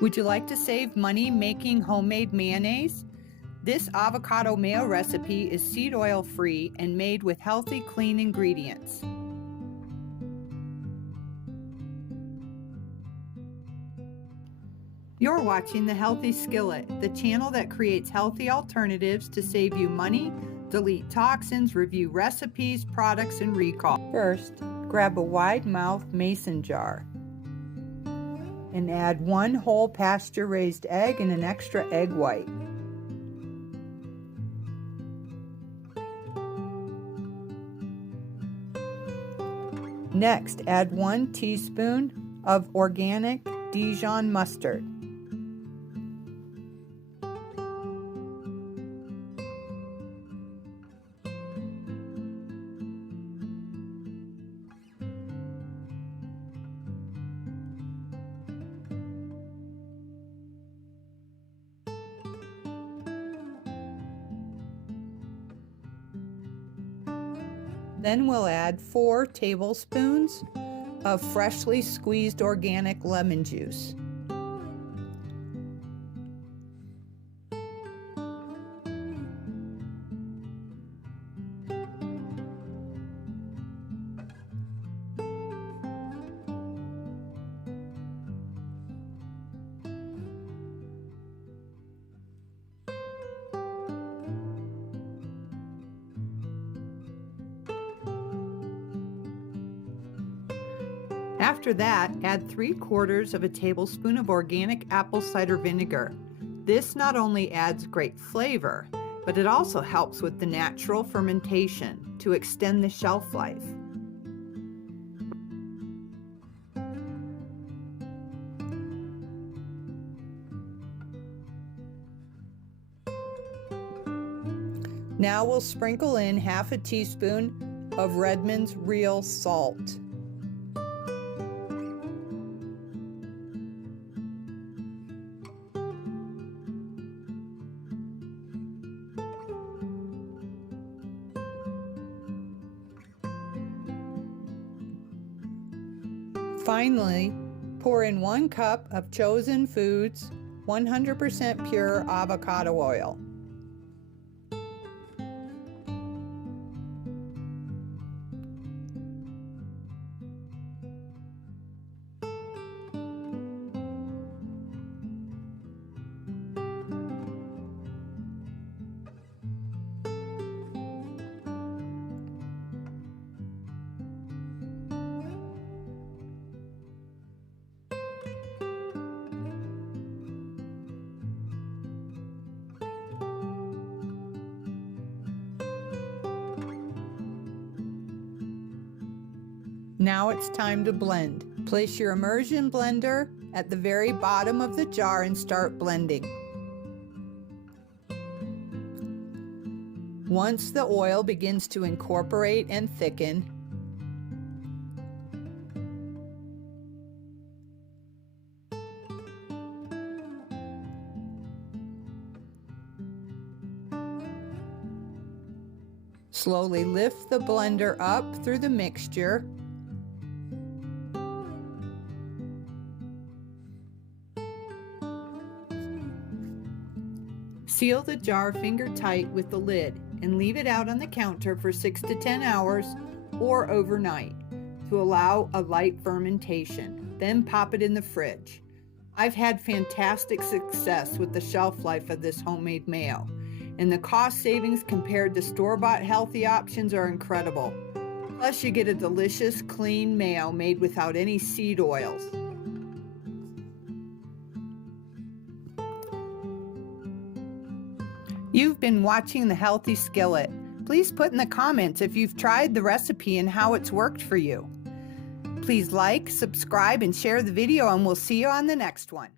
Would you like to save money making homemade mayonnaise? This avocado mayo recipe is seed oil free and made with healthy, clean ingredients. You're watching The Healthy Skillet, the channel that creates healthy alternatives to save you money, delete toxins, review recipes, products, and recall. First, grab a wide-mouthed mason jar and add 1 whole pasture-raised egg and an extra egg white. Next, add 1 teaspoon of organic Dijon mustard. Then we'll add 4 tablespoons of freshly squeezed organic lemon juice. After that, add 3/4 of a tablespoon of organic apple cider vinegar. This not only adds great flavor, but it also helps with the natural fermentation to extend the shelf life. Now we'll sprinkle in 1/2 teaspoon of Redmond's real salt. Finally, pour in 1 cup of Chosen Foods 100% pure avocado oil. Now it's time to blend. Place your immersion blender at the very bottom of the jar and start blending. Once the oil begins to incorporate and thicken, slowly lift the blender up through the mixture. Seal the jar finger tight with the lid and leave it out on the counter for 6 to 10 hours or overnight to allow a light fermentation. Then pop it in the fridge. I've had fantastic success with the shelf life of this homemade mayo, and the cost savings compared to store-bought healthy options are incredible. Plus, you get a delicious, clean mayo made without any seed oils. You've been watching The Healthy Skillet. Please put in the comments if you've tried the recipe and how it's worked for you. Please like, subscribe, and share the video, and we'll see you on the next one.